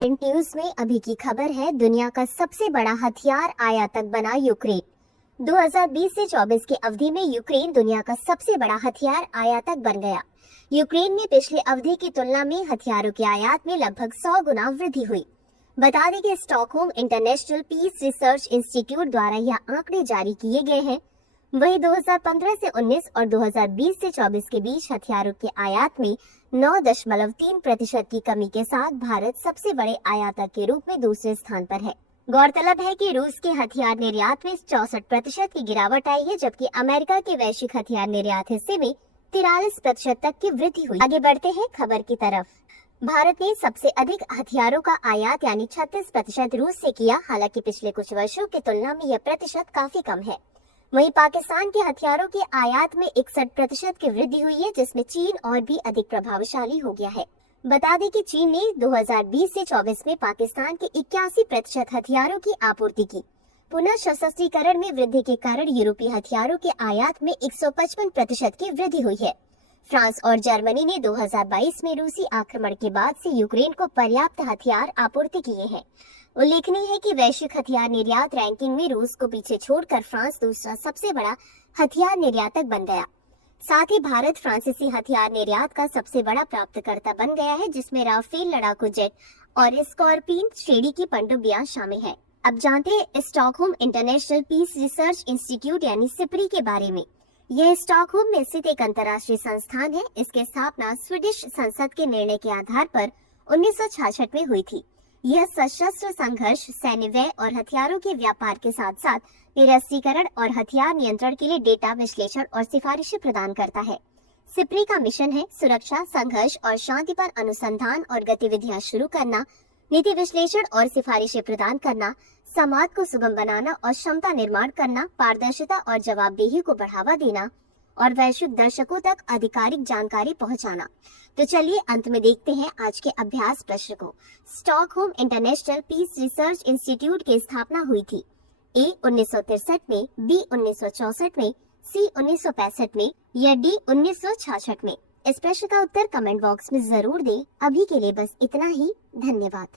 News में अभी की खबर है, दुनिया का सबसे बड़ा हथियार आयातक बना यूक्रेन। 2020 से 24 की अवधि में यूक्रेन दुनिया का सबसे बड़ा हथियार आयातक बन गया। यूक्रेन में पिछली अवधि की तुलना में हथियारों के आयात में लगभग 100 गुना वृद्धि हुई। बता दें कि Stockholm International Peace Research Institute द्वारा यह आंकड़े जारी किए गए हैं। वहीं 2015 से 19 और 2020 से 24 के बीच हथियारों के आयात में 9.3% की कमी के साथ भारत सबसे बड़े आयातक के रूप में दूसरे स्थान पर है। गौरतलब है कि रूस के हथियार निर्यात में 64% की गिरावट आई है, जबकि अमेरिका के वैश्विक हथियार निर्यात हिस्से में 43% तक की वृद्धि हुई। आगे बढ़ते हैं खबर की तरफ। भारत ने सबसे अधिक हथियारों का आयात यानी 36% रूस से किया। हालांकि पिछले कुछ वर्षों की तुलना में यह प्रतिशत काफी कम है। वहीं पाकिस्तान के हथियारों के आयात में 61% की वृद्धि हुई है, जिसमें चीन और भी अधिक प्रभावशाली हो गया है। बता दें कि चीन ने 2020 से 24 में पाकिस्तान के 81% हथियारों की आपूर्ति की। पुनः सशस्त्रीकरण में वृद्धि के कारण यूरोपीय हथियारों के आयात में 155% की वृद्धि हुई है। फ्रांस और जर्मनी ने 2022 में रूसी आक्रमण के बाद से यूक्रेन को पर्याप्त हथियार आपूर्ति किए हैं। उल्लेखनीय है कि वैश्विक हथियार निर्यात रैंकिंग में रूस को पीछे छोड़कर फ्रांस दूसरा सबसे बड़ा हथियार निर्यातक बन गया। साथ ही भारत फ्रांसीसी हथियार निर्यात का सबसे बड़ा प्राप्तकर्ता बन गया है, जिसमें राफेल लड़ाकू जेट और स्कॉर्पियन श्रेणी की पनडुब्बियां शामिल है। अब जानते हैं Stockholm International Peace Research Institute यानी सिप्री के बारे में। यह स्टॉकहोम में स्थित एक अंतर्राष्ट्रीय संस्थान है। इसकी स्थापना स्वीडिश संसद के निर्णय के आधार पर 1966 में हुई थी। यह सशस्त्र संघर्ष, सैन्य व्यय और हथियारों के व्यापार के साथ साथ निरस्त्रीकरण और हथियार नियंत्रण के लिए डेटा विश्लेषण और सिफारिशें प्रदान करता है। सिप्री का मिशन है सुरक्षा, संघर्ष और शांति पर अनुसंधान और गतिविधियां शुरू करना, नीति विश्लेषण और सिफारिशें प्रदान करना, समाज को सुगम बनाना और क्षमता निर्माण करना, पारदर्शिता और जवाबदेही को बढ़ावा देना और वैश्विक दर्शकों तक आधिकारिक जानकारी पहुंचाना। तो चलिए अंत में देखते हैं आज के अभ्यास प्रश्न को। Stockholm International Peace Research Institute की स्थापना हुई थी। ए 1963 में, बी 1964 में, सी 1965 में या डी 1966 में। इस प्रश्न का उत्तर कमेंट बॉक्स में जरूर दें। अभी के लिए बस इतना ही। धन्यवाद।